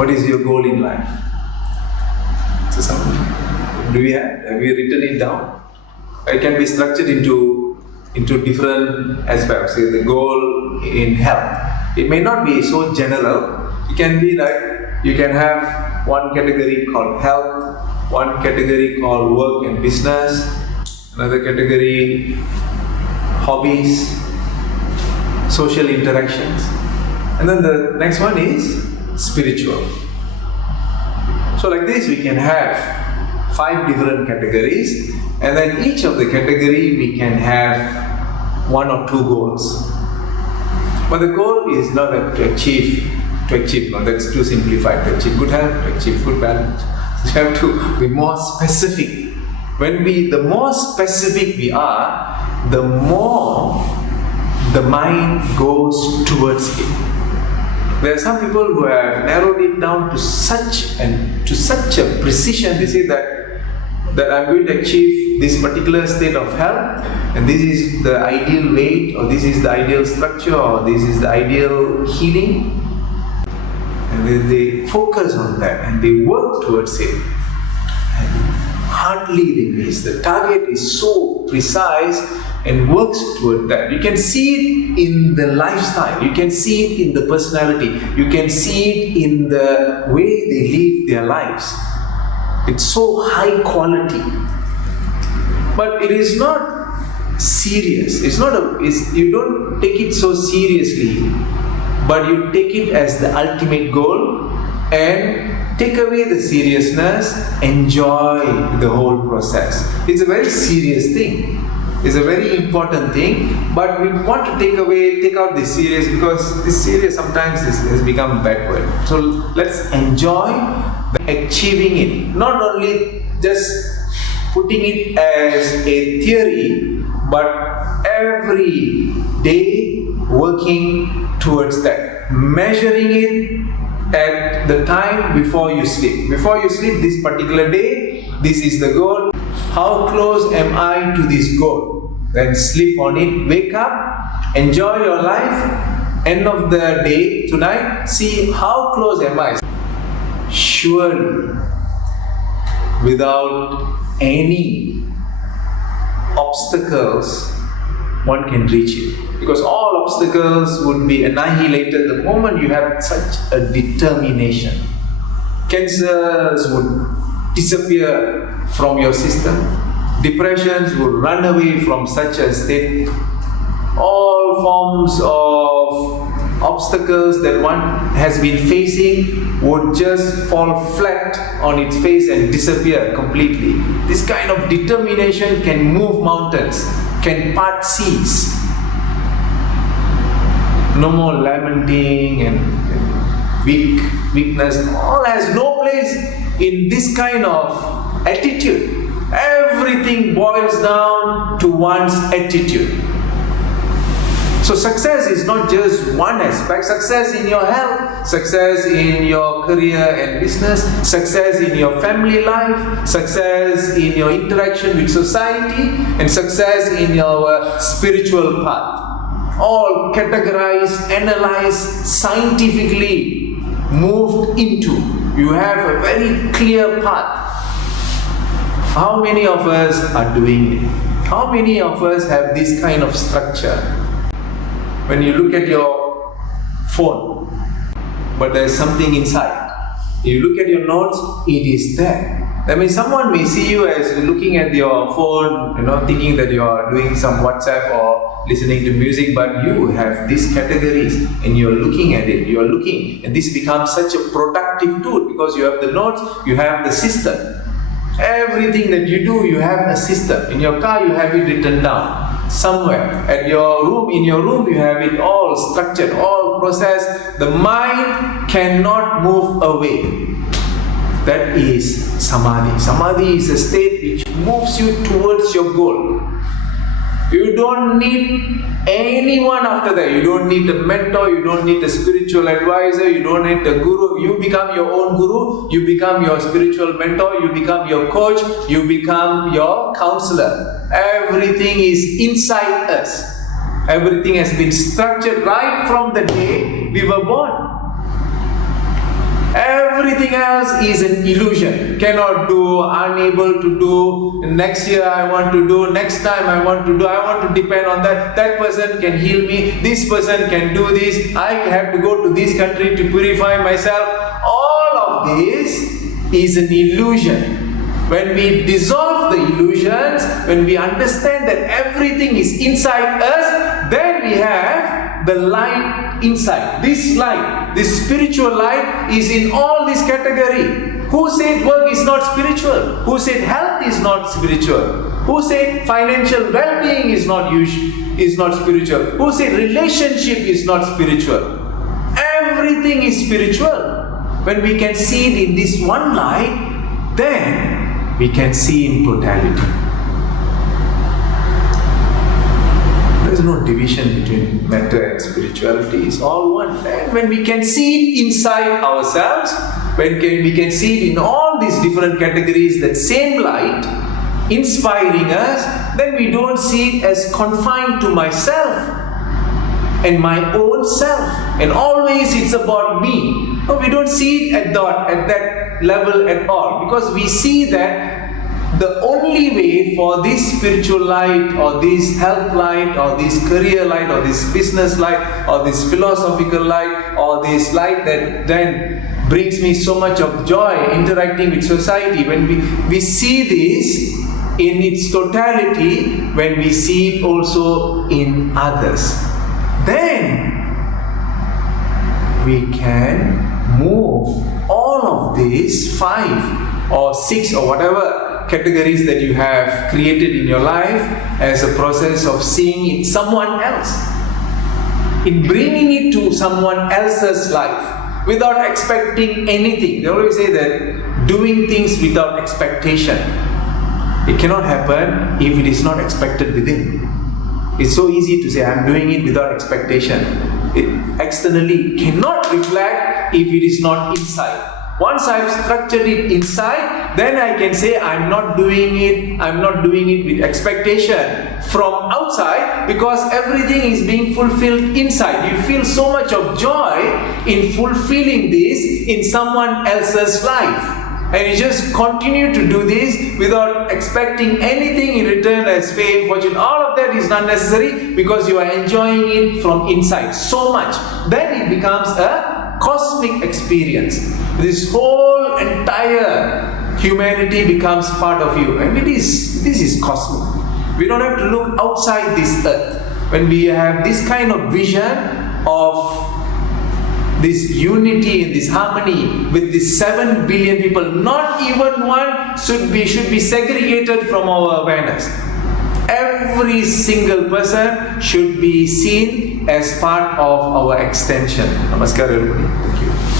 What is your goal in life? So have you written it down? It can be structured into different aspects. Say the goal in health. It may not be so general. It can be like you can have one category called health, one category called work and business, another category hobbies, social interactions, and then the next one is spiritual. So like this we can have 5 different categories, and then each of the category we can have 1 or 2 goals. But the goal is not to achieve, no, that's too simplified. To achieve good health, to achieve good balance. You have to be more specific. The more specific we are, the more the mind goes towards it. There are some people who have narrowed it down to such a precision. They say that I'm going to achieve this particular state of health, and this is the ideal weight, or this is the ideal structure, or this is the ideal healing. And they focus on that and they work towards it. And hardly they miss. The target is so precise and works toward that. You can see it in the lifestyle, you can see it in the personality, you can see it in the way they live their lives. It's so high quality. But it is not serious. You don't take it so seriously, but you take it as the ultimate goal and take away the seriousness, enjoy the whole process. It's a very serious thing. It's a very important thing, but we want to take out this serious, because this serious sometimes has become backward. So let's enjoy achieving it, not only just putting it as a theory, but every day working towards that, measuring it at the time before you sleep. Before you sleep this particular day, this is the goal. How close am I to this goal? Then sleep on it, wake up, enjoy your life. End of the day, tonight, see how close am I. Surely, without any obstacles, one can reach it. Because all obstacles would be annihilated the moment you have such a determination. Cancers would disappear from your system. Depressions would run away from such a state. All forms of obstacles that one has been facing would just fall flat on its face and disappear completely. This kind of determination can move mountains, can part seas. No more lamenting and weakness. All has no place in this kind of attitude. Everything boils down to one's attitude. So success is not just one aspect. Success in your health, success in your career and business, success in your family life, success in your interaction with society, and success in your spiritual path. All categorized, analyzed, scientifically moved into. You have a very clear path. How many of us are doing it? How many of us have this kind of structure? When you look at your phone, but there is something inside. You look at your notes, it is there. That means someone may see you as looking at your phone, thinking that you are doing some WhatsApp or listening to music, but you have these categories and you're looking at it, and this becomes such a productive tool because you have the notes, you have the system. Everything that you do, you have a system. In your car, you have it written down somewhere. At your room, in your room, you have it all structured, all processed. The mind cannot move away. That is samadhi. Samadhi is a state which moves you towards your goal. You don't need anyone after that. You don't need a mentor, you don't need a spiritual advisor, you don't need a guru. You become your own guru, you become your spiritual mentor, you become your coach, you become your counselor. Everything is inside us. Everything has been structured right from the day we were born. Everything else is an illusion. Cannot do, unable to do, next year I want to do, next time I want to do, I want to depend on that. That person can heal me, this person can do this, I have to go to this country to purify myself. All of this is an illusion. When we dissolve the illusions, when we understand that everything is inside us, then we have the light inside. This light, this spiritual light is in all this category. Who said work is not spiritual? Who said health is not spiritual? Who said financial well-being is not spiritual? Who said relationship is not spiritual? Everything is spiritual. When we can see it in this one light, then we can see in totality. There is no division between matter and spirituality. It's all one. And when we can see it inside ourselves, when we can see it in all these different categories, that same light inspiring us, then we don't see it as confined to myself and my own self. And always it's about me. No, we don't see it at that level at all, because we see that the only way for this spiritual light or this health light or this career light or this business light or this philosophical light or this light that then brings me so much of joy interacting with society, when we see this in its totality, when we see it also in others, then we can move all of these 5 or 6 or whatever categories that you have created in your life as a process of seeing it someone else, in bringing it to someone else's life without expecting anything. They always say that doing things without expectation, it cannot happen if it is not expected within. It's so easy to say I'm doing it without expectation. It externally cannot reflect if it is not inside. Once I've structured it inside, then I can say I'm not doing it with expectation from outside, because everything is being fulfilled inside. You feel so much of joy in fulfilling this in someone else's life. And you just continue to do this without expecting anything in return as fame, fortune. All of that is not necessary, because you are enjoying it from inside so much. Then it becomes a cosmic experience. This whole entire humanity becomes part of you, and this is cosmic. We don't have to look outside this earth. When we have this kind of vision of this unity and this harmony with these 7 billion people, not even one should be segregated from our awareness. Every single person should be seen as part of our extension. Namaskar everybody. Thank you.